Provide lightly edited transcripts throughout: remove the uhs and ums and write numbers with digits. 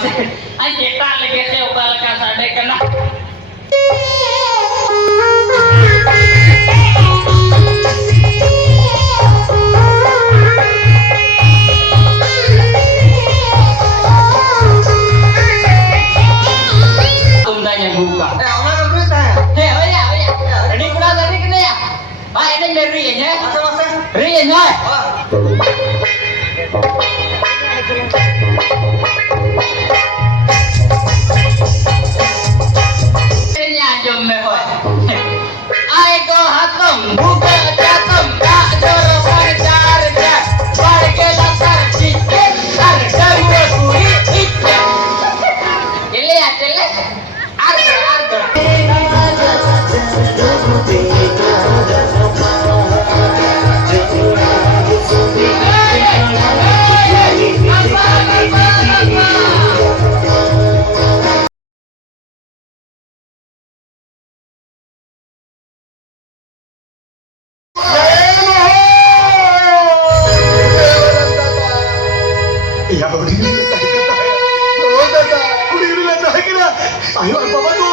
से आई केटा लगे से उकाल का साडे कना तुम दा yang buka Orang berita ya? ini kurang tadi kena ya ah ini dari ya Masa-masa? ri ya buka catum tak jor parcar jar parke dasar sikit dar dua kuri ikya ini ya cele arga Iya, udah kita Oh, tata, udah kita kira. Ayo, बाबा तो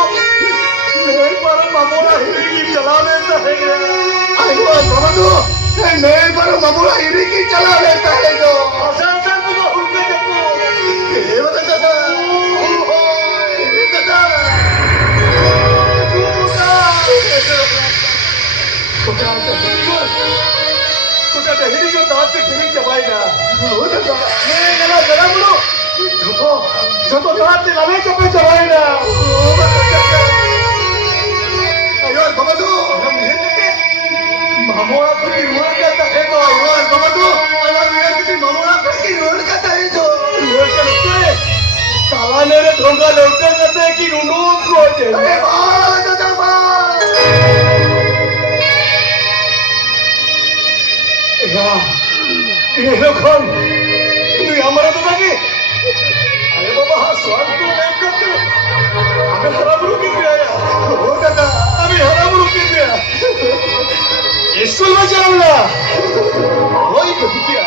मेरे पर मामूला हिरी की चला लेता है ayo, बाबा तो मेरे पर मामूला हिरी की चला लेता है जो आसान तो उनके जब ये बता तता ओ ये तता कुछ हिरी को दांत से हिरी चबाएगा ओ तता ये गला गला बोलो जो तो दांत से लवे चपे चबाएगा ayo, बाबा तो हम ये मामूला की रोड कहता है तो ayo, बाबा तो अलग ये किसी मामूला की रोड कहता है जो रोड कहते हैं साला मेरे ढोंगा लौटे कहते हैं कि रूनू को दे अरे वाह दादा वाह ये लोगों ये हमारा तो लगे अरे बाबा हाँ स्वाद तो मैं करते अबे हराम रुकी गया हो दादा अबे हराम रुकी गया स्कूल में जाऊंगा वही कभी किया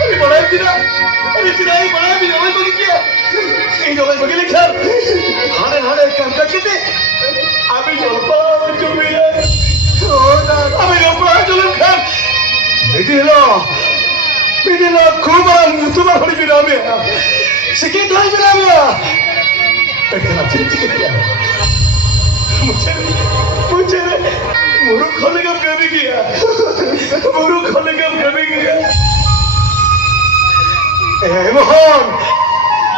अरे बड़ा दिना अरे चिराई बड़ा भी वही बगी किया ये जो वही बगी लिखा हाने हाने काम करके थे अबे जोपा जो मिला हो दादा अबे जोपा जो लिखा Midilo kuman tumar hari binamia sikit hari binamia kenapa cikit ya मुझे मुरु खोले का कभी किया मुरु खोले का कभी किया मोहन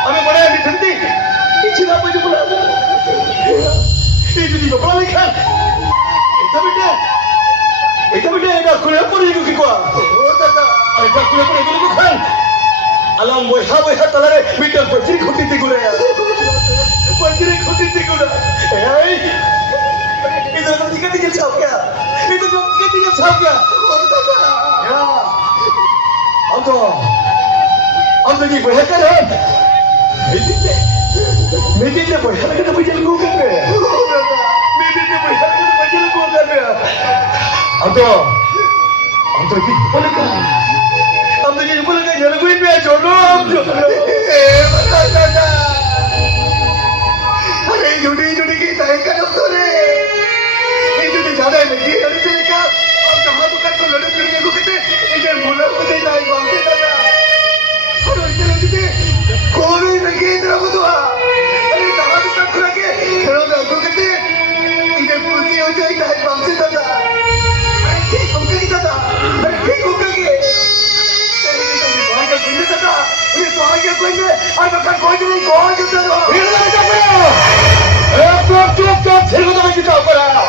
हमें बड़ा नहीं सुनती इच्छा मुझे बुला ये जो दी बाबा लिखा itu beda dah kuliah pun itu kikwa oh tata ada kuliah pun itu bukan alam boy ha talare bitan pajri khoti tigura ya pajri khoti tigura hey itu kan tiga sahab kya itu kan tiga sahab kya oh tata ya हम तो ये बोला कर हम मेरे बोला कर तो बजल को कर रहे हैं मेरे बोला कर तो बजल को कर रहे हैं हम तो ये बोला कर जलगुई पे छोड़ो हम बता दादा अरे जुड़ी की तय कर तो रे ये जुड़ी ज्यादा है मेरी अरे से क्या और कहां तो कर को लड़े फिरने को कहते इधर बोला मुझे जाए मांगते दादा और इधर लगे कोई नहीं इधर बुदवा अरे कहां तो कर लगे खेलो ना को कहते इधर पुसी हो जाए जाए मांगते दादा अरे ठीक हो गई दादा अरे ठीक हो गई ये तो आगे कोई नहीं और बकर कोई नहीं कौन जुटा हो फिर लग जा एक चुप फिर को तो मैं जुटा ऊपर आया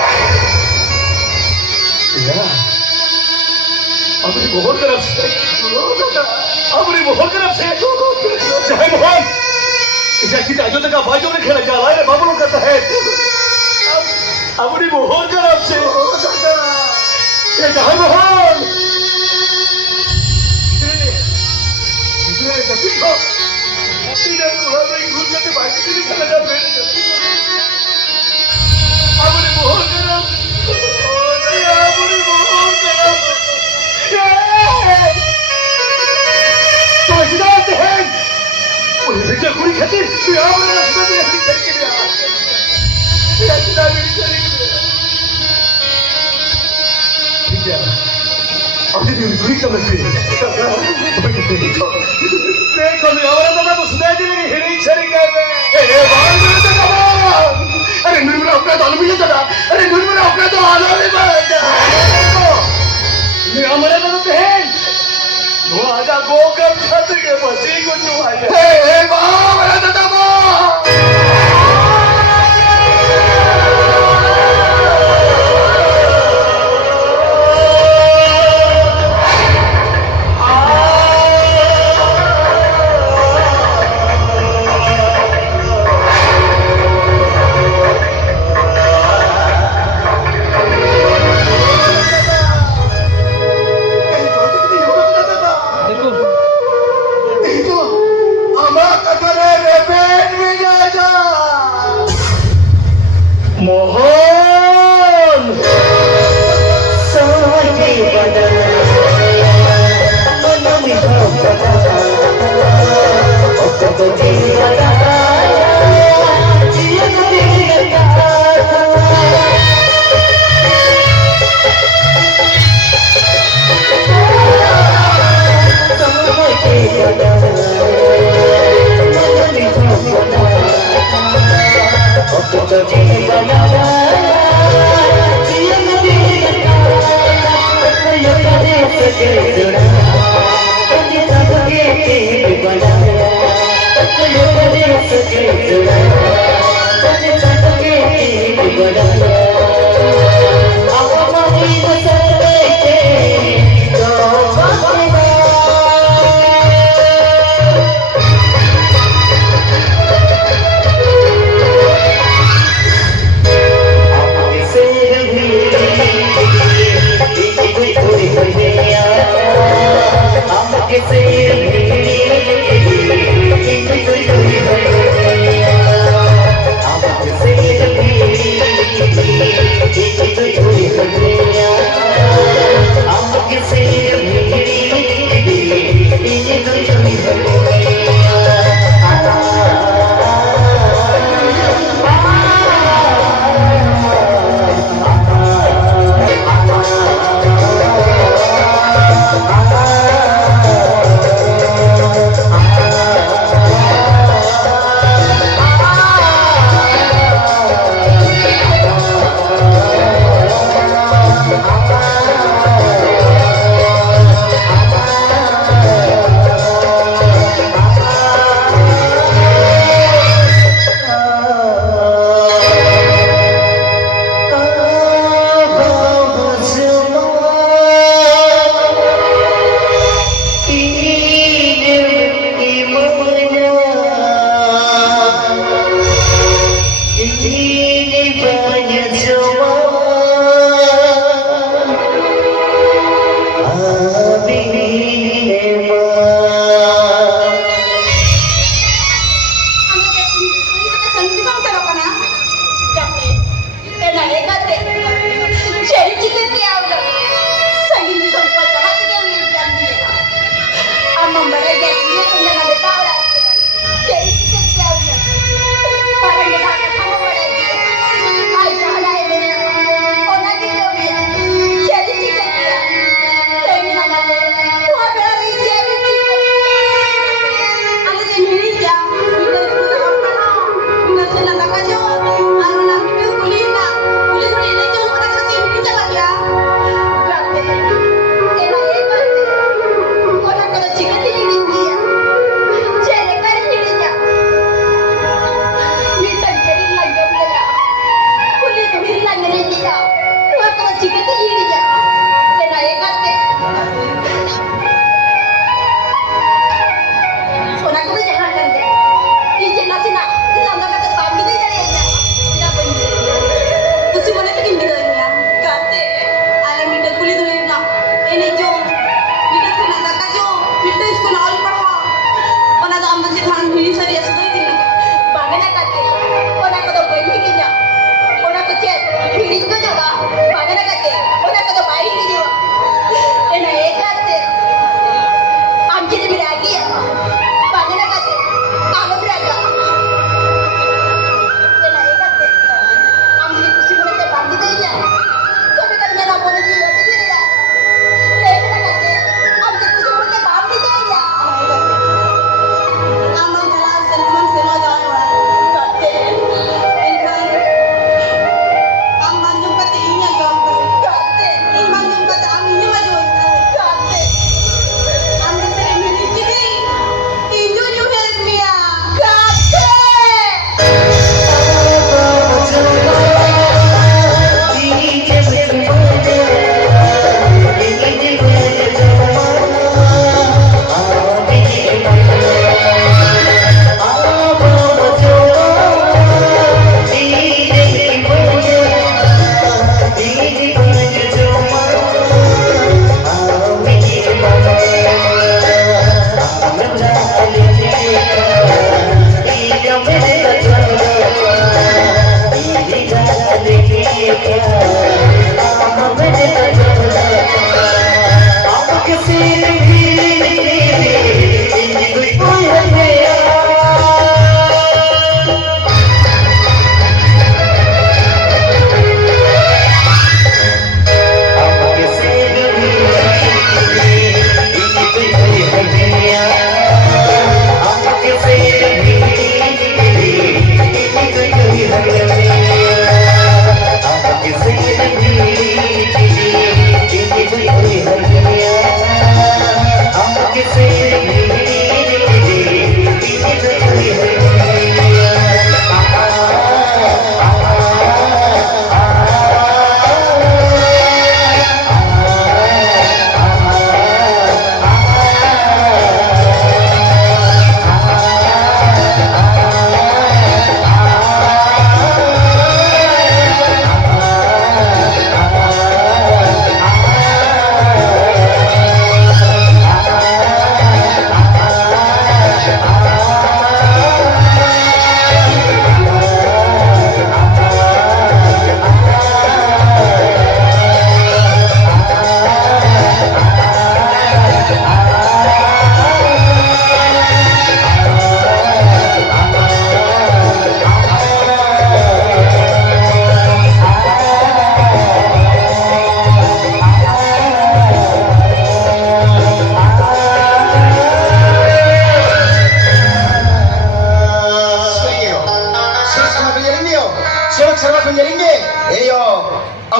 या अपनी बहुत तरफ से अपनी बहुत तरफ से चाहे मोहन जैसी ताजो तक बाजू ने खेला जा रहा है बाबू कहता है अपनी बहुत तरफ से ये चाहे मोहन देखो tidak Tuhan lagi hujan di pagi ini kalau ada beda apa dibohong kan ya apa dibohong kan तो इतना है तुझ्या कुणी खातील तू आम्हाला अगदी गुरी समजते देखो यावरा दादा तो सुनाई दे रही हिड़ी छरी कर अरे निर्मला अपना तो आलू दादा अरे निर्मला अपना तो आलू नहीं हमारे दादा तो है वो आजा गोकम छत के बसी को जो आया हे वाह मेरा दादा मोहन साजे बदल मन में बदल तो जीवन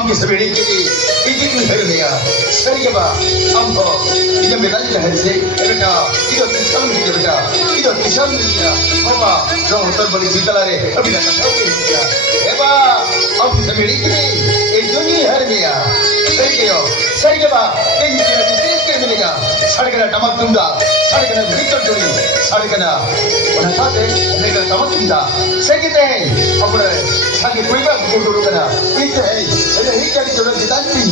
bisa beri kini ini hernia sering apa ambo ini medal jahat sih beta itu kisah dia beta itu kisah dia apa dong hotel beli cinta lari tapi dah tahu dia eba am bisa beri kini ini hernia sering apa ini jenis ke milega sari kena tamak tunda sari kena bicar juri sari kena orang kata mereka tamak tunda saya kita apa sakit kuiba dulu kena itu ada hijau di dalam ditanti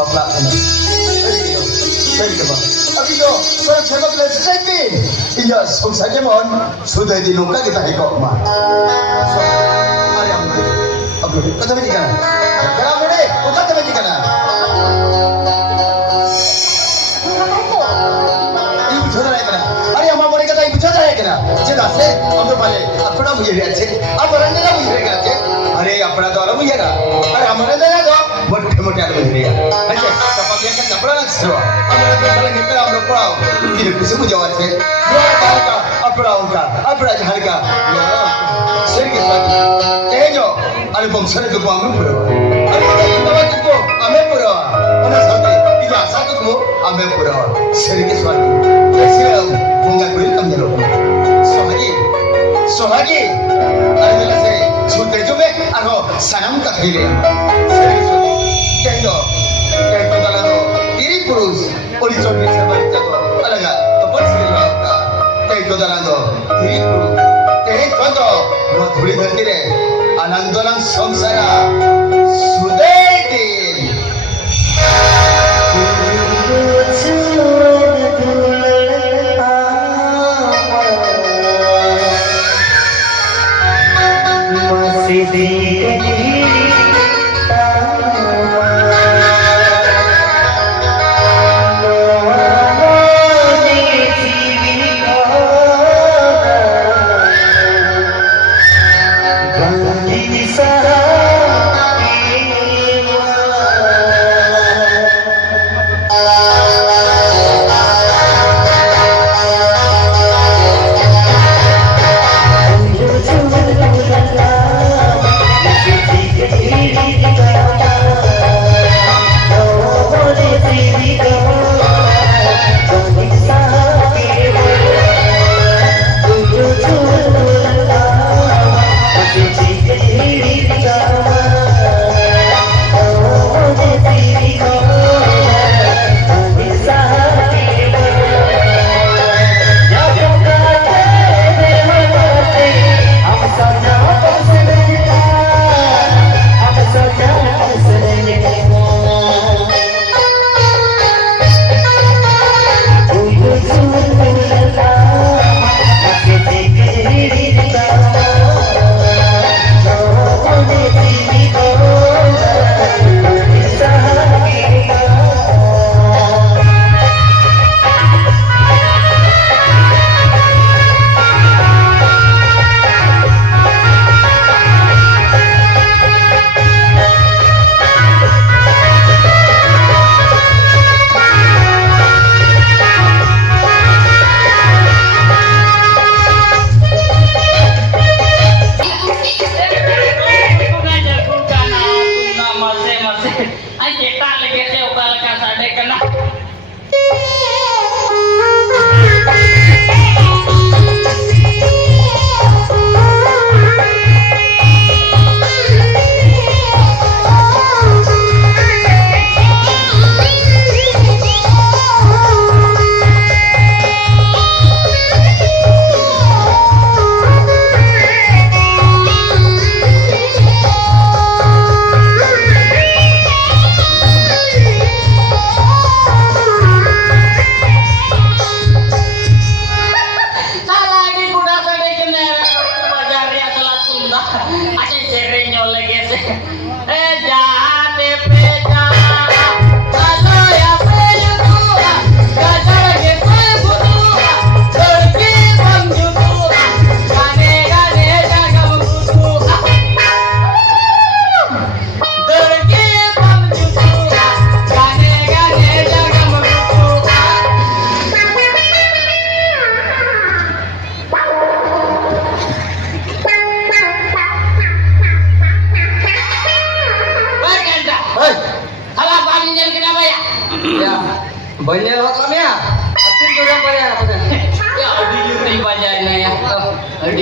bapak kena sering apa tapi itu saya sebab lagi sendiri iya saja mohon sudah dinuka kita ikut mah ayam apa kata begini kan kamu deh kata begini kan jelas है हम लोग वाले अपना मुझे रहते अब रंग ना मुझे रहते अरे अपना तो अलग मुझे ना अरे हमारे तो ना तो मोटे मोटे अलग मुझे रहा अच्छा तो हम ये करना पड़ा ना सो हमारे तो अलग निकला हम लोग पढ़ाओ ये कुछ मुझे आवाज़ है यार का अपना जहर का सर के साथ ये जो अरे बंशर के को हमें पूरा अरे ये तो बात को हमें पूरा उन्हें साथे ये आशा को हमें पूरा सर के साथ ऐसे हम मुंगा कोई कम नहीं लोग सोहागी अरे से छूटे जो में अरो सनम का खीले कहीं तो दाला तो तीरी पुरुष ओरिजिनल में से बन जातो अलग तो पर से लाता कहीं तो दाला तो तीरी पुरुष कहीं तो वो थोड़ी धरती रे आनंदोलन संसारा सुदेती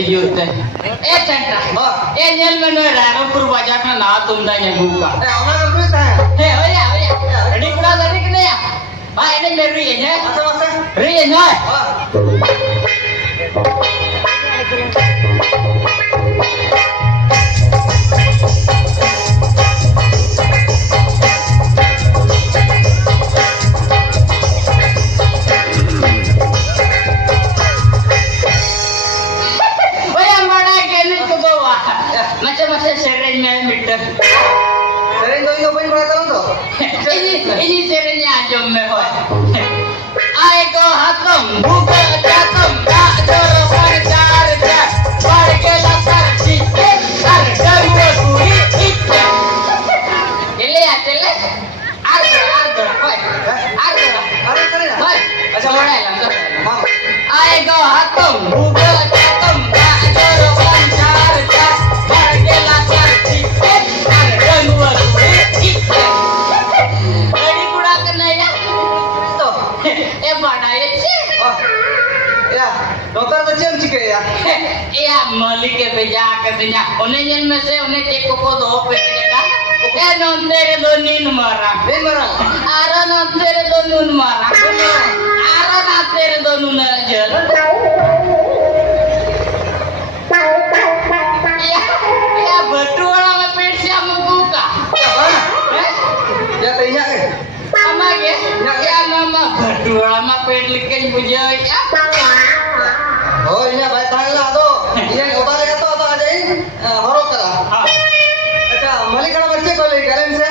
jurte. Chandra. Nyel meno raro purwaja ka na tumda nyaguka. Ona kan duit hai. Oya. Ready kuda dari kene ya. Ba ini meru ya. Masa. Ri ya. Macam-macam serenya mitter. Sering तो इनको बड़ी बड़ा करूँ तो ini serenya jom me hoy. Aiko hatam buka jatam tak joro pancar jak bar ke latar cike ar daru kuri itte. Tele. Arga hoy. अरे करे ना Hoy. अच्छा Hoy lang to. हाँ Aiko hatam buka jatam tak joro pancar jak bar ke latar cike ar daru kuri itte. Ready kuda kena ya. तो Bada ya sih. या doctor तो चेम चिके या Iya mali ke beja ke tanya. One nyel mese one cek ko do pe ka. Non tere do nin marang. दिन मरा Ara non tere do nun marang. Ara na tere do nun ajar. Iya betul sama persia membuka. क्या बना या तैया के Sama ya. Ya mama betul sama perlikan puja ya. हो इन्हें भाई तांग ला दो ये उतार गया तो आ जाए हरो करा अच्छा मलिकड़ा बच्चे को ले गलेम से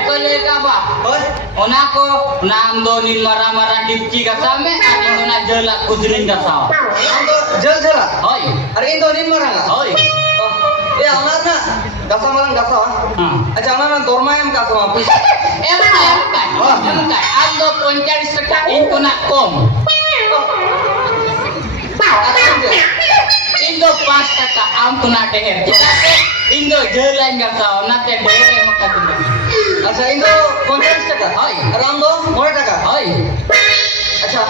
Eko leka ba. और Ona ko nam do nin mara dipki ka same ani ona jela kudrin ka saw. हम तो जल जला Hoy. अरे इन तो नींद मरांगा Hoy. ये अनार ना गसा मरंग गसा अच्छा अनार ना दोरमा हम गसा वापिस Emang ando poncar seka in kona kom. Indo pas kata am kona deher. Kita ke Indo jalan ka saw nate deher maka dinda. अच्छा इन तो 50 टका Hoy. और हम दो 9 टका Hoy. अच्छा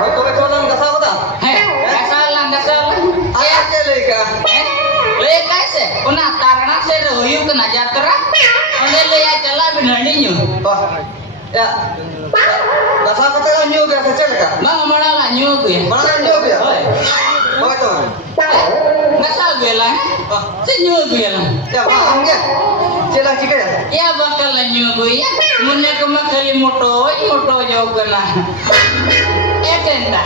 और तो के चोला गसा होता Gasalang. आया के लेका Le kaise kona tarana se royu kena jatra. Onde le ya chala binani nyu. वाह या गसा पता का न्यू गया सच्चा लगा Mang mana la nyu gue. बड़ा न्यू गया Hoy. और तो Ngasa gue lah. Se nyu gue lah. या वहां हम गया चला चिके Ya bakal nyu gue ya. Munne kema kali moto jo kena. Tenda.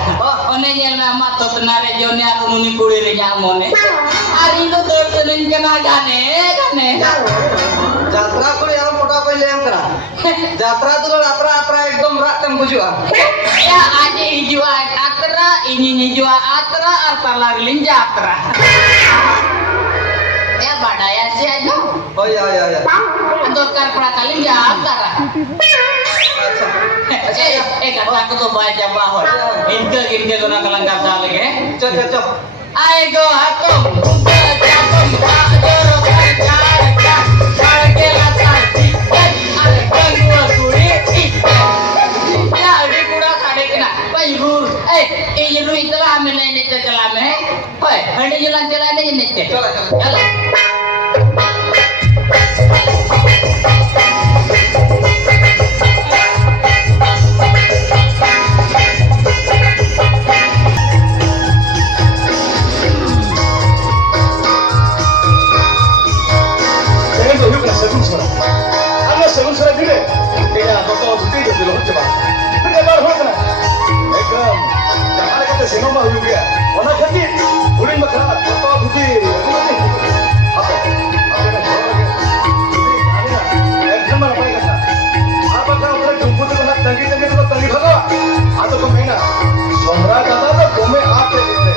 One nyel nama to tenare jone aku muni kulir nyamone. Ari lo dorsenin kena gane. यात्रा को यार मोटा पे ले हम करा यात्रा तो यात्रा एकदम रात तक बुझुआ Ya aja hijau atra, ini hijau atra, arta laglin jatra. Ya badaya sih aja. ओ या Dorkar prakalin jatra. Kata aku tuh baca bahwa inke guna kelengkap sekali ya. चल Ayo hatum, buka jatum, tak jorok pacar, harga latar, tiket, ada ganggu suri, tiket. Ya, di kurang ada kena. Bayur, ini lu itu lah menai nete jalan eh. Hoi, hari jalan ini nete. Jalan. según se refiere, ella no todo su tío, de los últimos. Pero ya no juega. एकदम जमाने के सिनों में हुई गया वरना कभी उड़ीन में खड़ा तो धुती अब ना एकदम ना पाएगा ना आप का उधर जुम्पू तो ना तंगी भगा आ तो कम ना सम्राट आता तो तुम्हें आते देते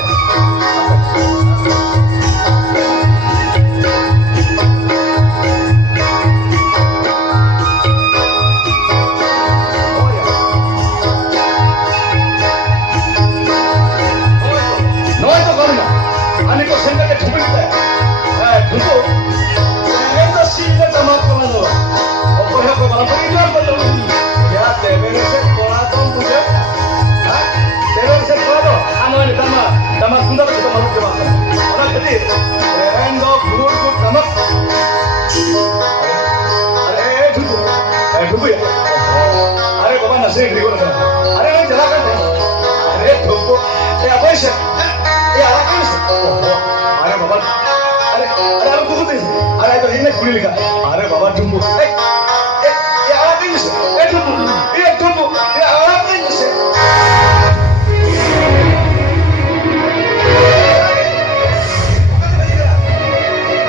Damas अरे बाबा अरे अरे अरे कुकुर दे अरे तो हिने कुली लिखा अरे बाबा टुम्बू ये आला दिन से टुम्बू ये आला दिन से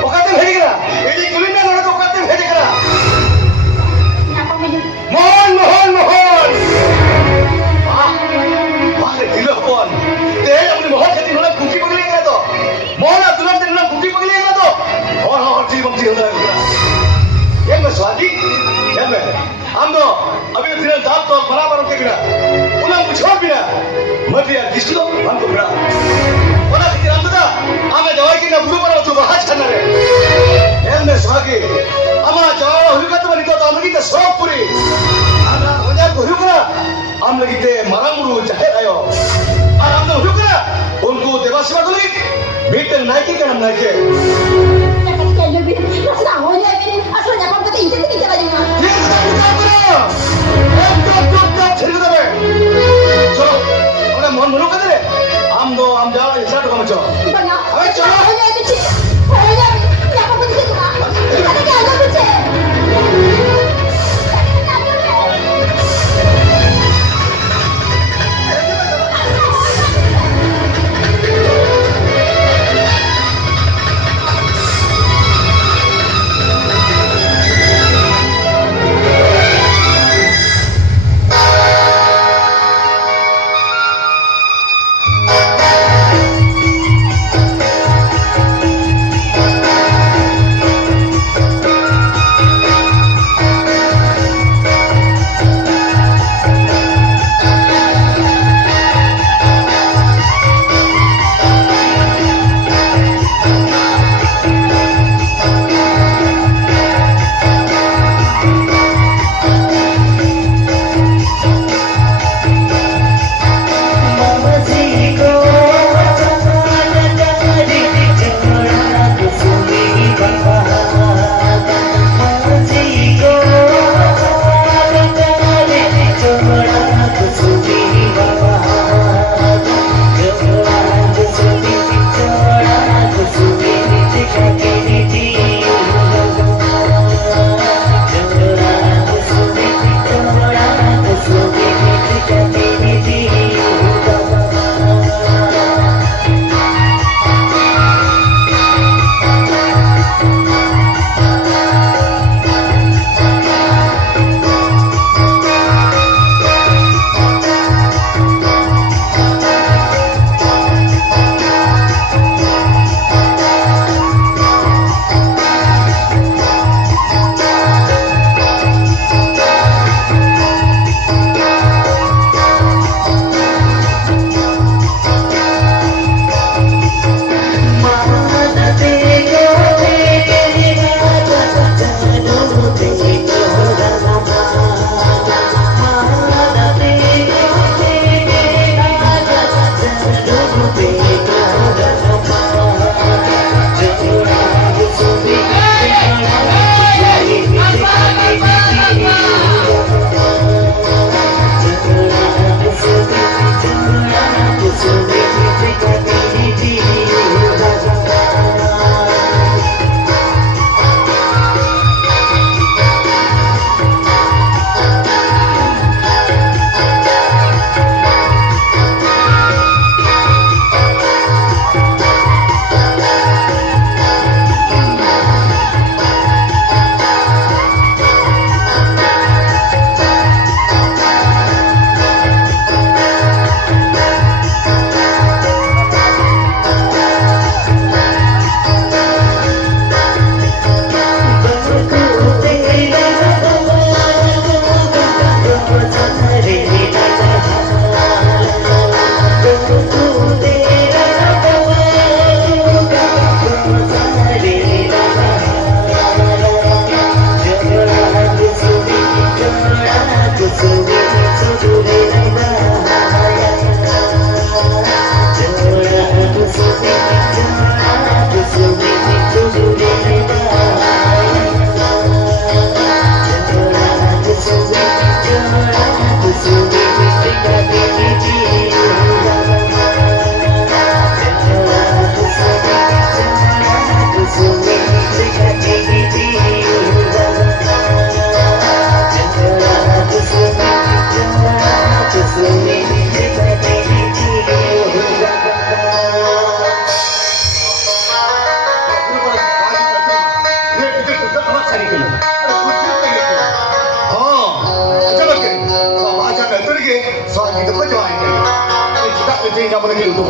ओकाते भेज करा ये कुली ना लड़का ओकाते भेज करा मोहन मोहन मोहन वाह वाह दिलो कौन ते अपने मोहन खेती होना कुकी पकड़ी गया तो मोहन दुल्हन तेरे कुकी पकड़ी गया तो और ठीक बमती होता है ये मैं स्वादी ये मैं हम तो अभी तेरे दांत तो बराबर होते गिरा उन्हें मुझे बिना मत यार किसको हम को बिना उन्हें कितना हम तो हमें दवाई की ना बुरी पर तो बाहर चलना रे ये मैं स्वादी हमारा जवाब हुई का तो बनी तो हम लोग की शौक पूरी हमारा हो जाए को हुई करा हम लोग की मरामुरु जाहिर आयो और हम लोग हुई करा उनको देवाशिवा को ली बीते नाइकी का हम नाइके मन मनो कर हम दो हम जाओ ऐसा तो हम चलो अबे चलो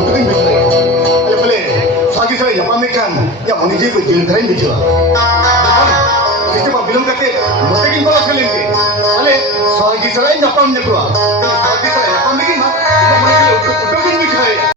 Turing bicara. Ayo boleh. Soal saya yang kan, yang mana je berjalan keren bicara. Kita bilang kata, mesti kita sekali ni. Ayo soal saya yang apa ni tu? Soal saya yang apa ni? Kita mana je untuk bicara.